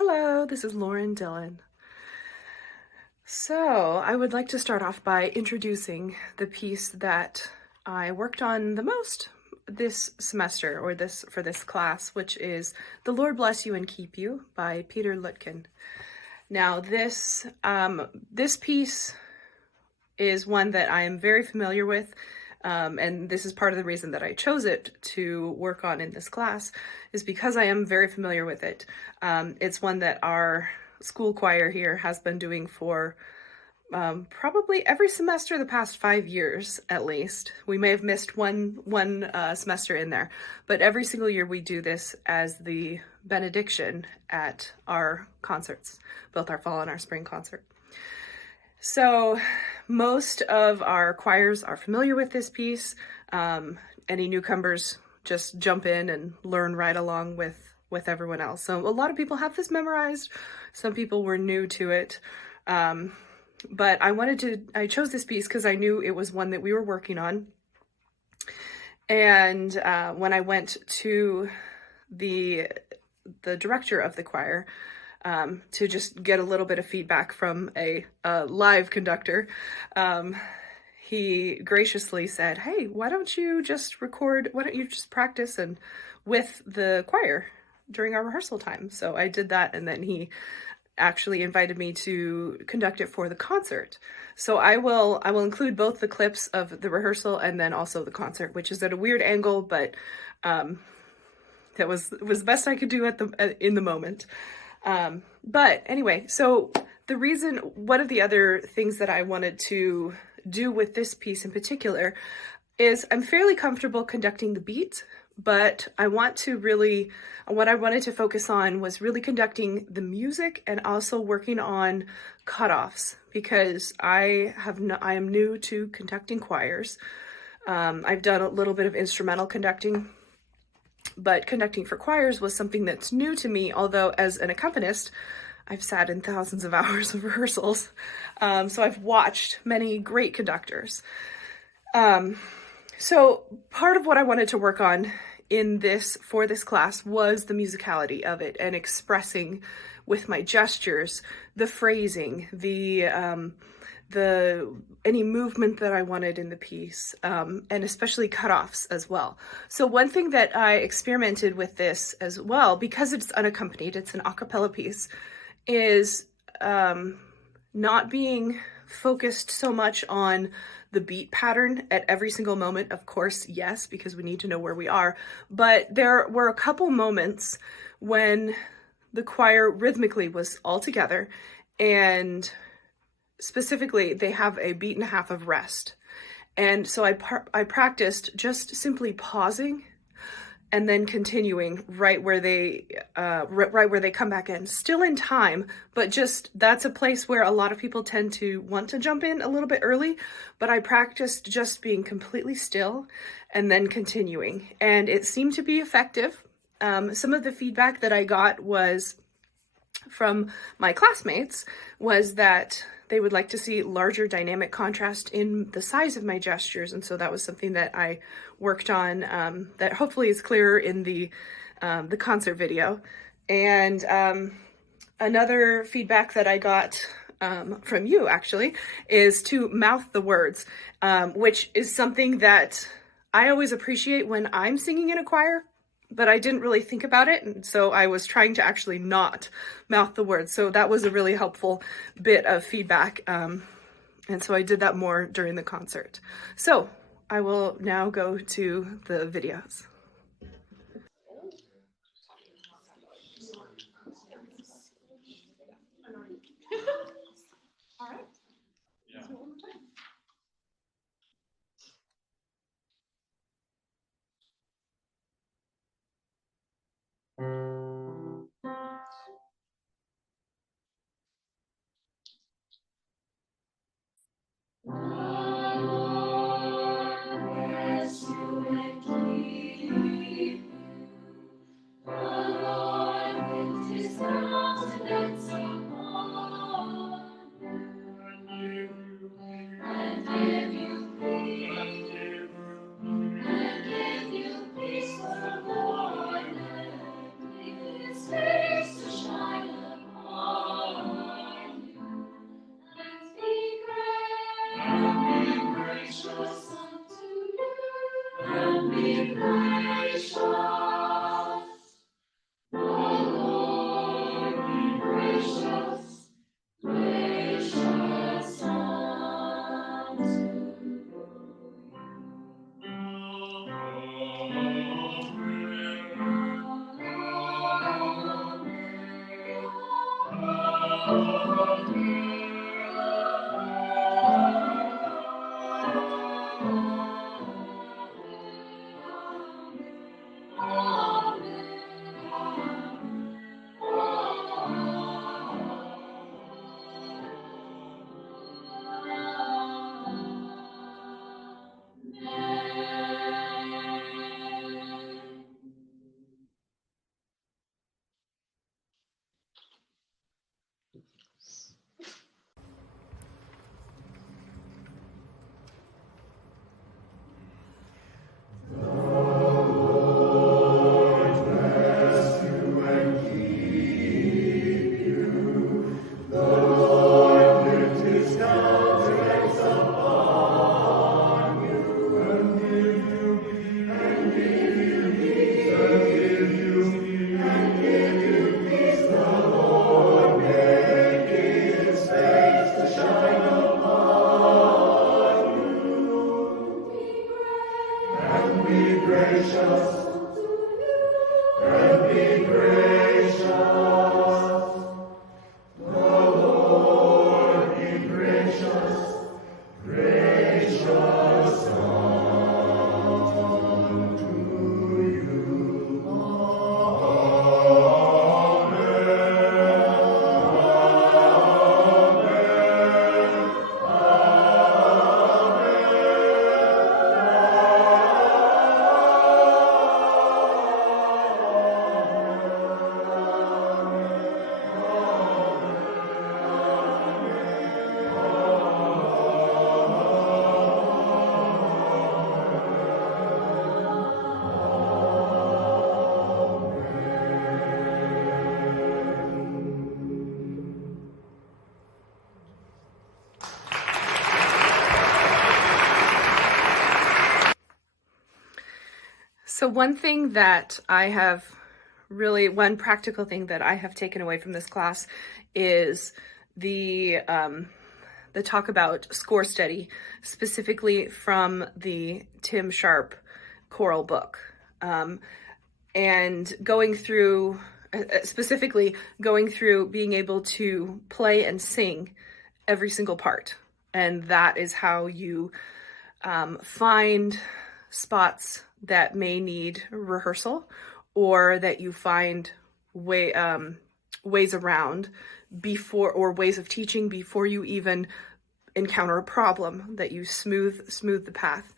Hello, this is Lauren Dillon. So, I would like to start off by introducing the piece that I worked on the most this semester, or for this class, which is "The Lord Bless You and Keep You" by Peter Lutkin. Now, this piece is one that I am very familiar with, and this is part of the reason that I chose it to work on in this class, is because I am very familiar with it. It's one that our school choir here has been doing for probably every semester the past 5 years at least. We may have missed one semester in there, but every single year we do this as the benediction at our concerts, both our fall and our spring concert. So most of our choirs are familiar with this piece. Any newcomers just jump in and learn right along with everyone else. So a lot of people have this memorized. Some people were new to it. But I chose this piece because I knew it was one that we were working on. And when I went to the director of the choir, to just get a little bit of feedback from a live conductor, he graciously said, "Hey, why don't you just practice and with the choir during our rehearsal time?" So I did that, and then he actually invited me to conduct it for the concert. So I will include both the clips of the rehearsal and then also the concert, which is at a weird angle, but that was the best I could do in the moment. But anyway, so one of the other things that I wanted to do with this piece in particular is I'm fairly comfortable conducting the beat, but what I wanted to focus on was really conducting the music and also working on cutoffs, because I am new to conducting choirs. I've done a little bit of instrumental conducting, but conducting for choirs was something that's new to me, although as an accompanist, I've sat in thousands of hours of rehearsals. So I've watched many great conductors. So part of what I wanted to work on for this class was the musicality of it and expressing with my gestures, the phrasing, any movement that I wanted in the piece, and especially cutoffs as well. So one thing that I experimented with this as well, because it's unaccompanied, it's an a cappella piece, is not being focused so much on the beat pattern at every single moment. Of course, yes, because we need to know where we are. But there were a couple moments when the choir rhythmically was all together, and specifically they have a beat and a half of rest. And so I practiced just simply pausing and then continuing right where they come back in, still in time, but just that's a place where a lot of people tend to want to jump in a little bit early. But I practiced just being completely still and then continuing, and it seemed to be effective. Some of the feedback that I got was from my classmates was that they would like to see larger dynamic contrast in the size of my gestures, and so that was something that I worked on, that hopefully is clearer in the concert video. And another feedback that I got from you actually is to mouth the words, which is something that I always appreciate when I'm singing in a choir, but I didn't really think about it, and so I was trying to actually not mouth the words. So that was a really helpful bit of feedback, and so I did that more during the concert. So I will now go to the videos. All right. Yeah. So one practical thing that I have taken away from this class is the talk about score study, specifically from the Tim Sharp choral book, and going through being able to play and sing every single part. And that is how you find spots that may need rehearsal, or that you find ways around before, or ways of teaching before you even encounter a problem, that you smooth the path.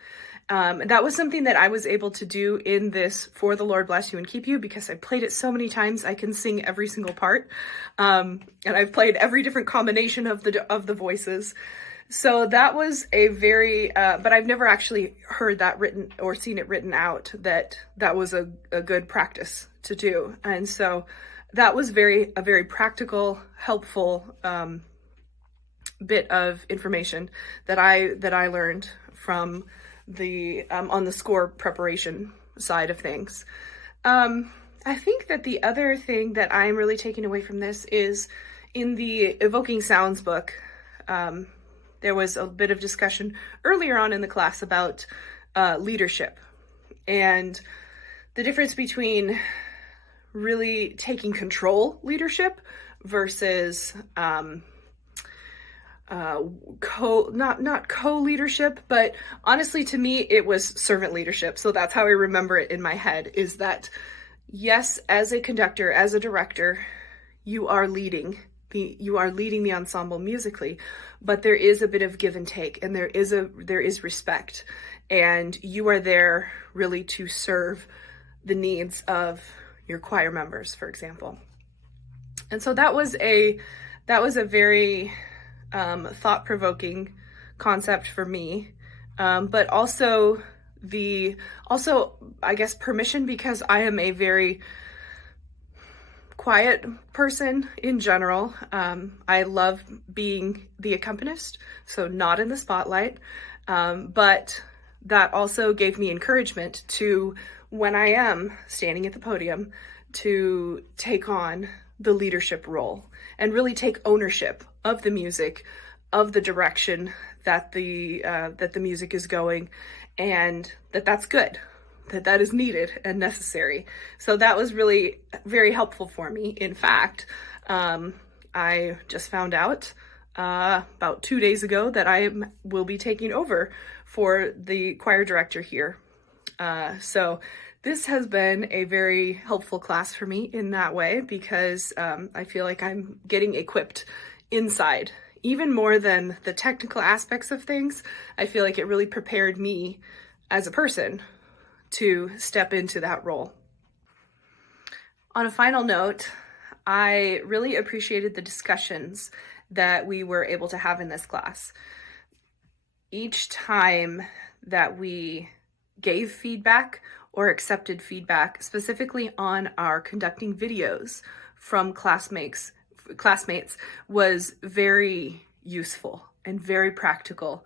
That was something that I was able to do in this For the Lord Bless You and Keep You, because I played it so many times. I can sing every single part, and I've played every different combination of the voices. So that was a very, but I've never actually heard that written or seen it written out, that was a good practice to do. And so that was a very practical, helpful bit of information that I learned from the on the score preparation side of things. I think that the other thing that I'm really taking away from this is in the Evoking Sounds book. There was a bit of discussion earlier on in the class about leadership, and the difference between really taking control leadership versus not co-leadership, but honestly, to me, it was servant leadership. So that's how I remember it in my head, is that yes, as a conductor, as a director, you are leading the ensemble musically, but there is a bit of give and take, and there is respect, and you are there really to serve the needs of your choir members, for example. And so that was a very thought-provoking concept for me, but also I guess permission, because I am a very quiet person in general. I love being the accompanist, so not in the spotlight, but that also gave me encouragement to, when I am standing at the podium, to take on the leadership role and really take ownership of the music, of the direction that the music is going, and that's good, that is needed and necessary. So that was really very helpful for me. In fact, I just found out about 2 days ago that I will be taking over for the choir director here. So this has been a very helpful class for me in that way, because I feel like I'm getting equipped inside. Even more than the technical aspects of things, I feel like it really prepared me as a person to step into that role. On a final note, I really appreciated the discussions that we were able to have in this class. Each time that we gave feedback or accepted feedback, specifically on our conducting videos from classmates, was very useful and very practical.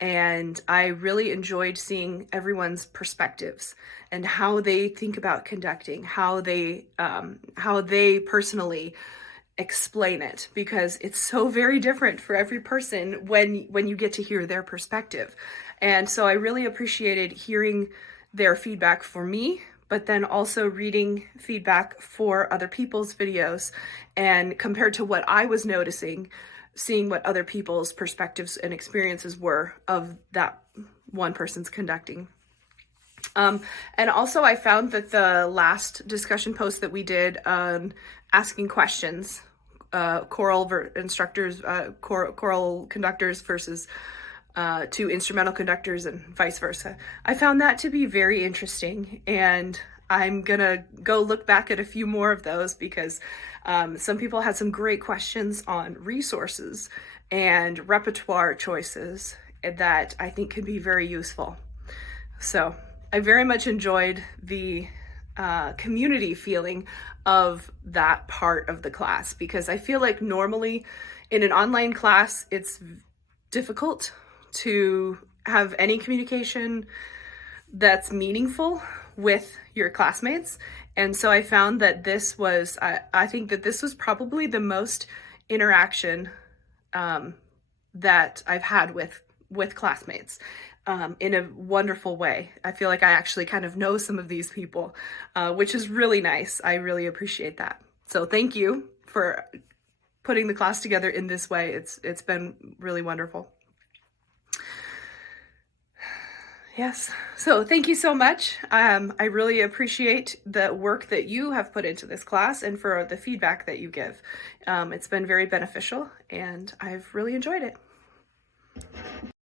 And I really enjoyed seeing everyone's perspectives and how they think about conducting, how they personally explain it, because it's so very different for every person when you get to hear their perspective. And so I really appreciated hearing their feedback for me, but then also reading feedback for other people's videos, and compared to what I was noticing, seeing what other people's perspectives and experiences were of that one person's conducting. And also I found that the last discussion post that we did on asking questions, choral conductors versus to instrumental conductors and vice versa, I found that to be very interesting, and I'm gonna go look back at a few more of those, because some people had some great questions on resources and repertoire choices that I think can be very useful. So I very much enjoyed the community feeling of that part of the class, because I feel like normally in an online class, it's difficult to have any communication that's meaningful with your classmates. And so I found that this was, I think that this was probably the most interaction that I've had with classmates in a wonderful way. I feel like I actually kind of know some of these people, which is really nice. I really appreciate that. So thank you for putting the class together in this way. It's been really wonderful. Yes, so thank you so much. I really appreciate the work that you have put into this class and for the feedback that you give. It's been very beneficial, and I've really enjoyed it.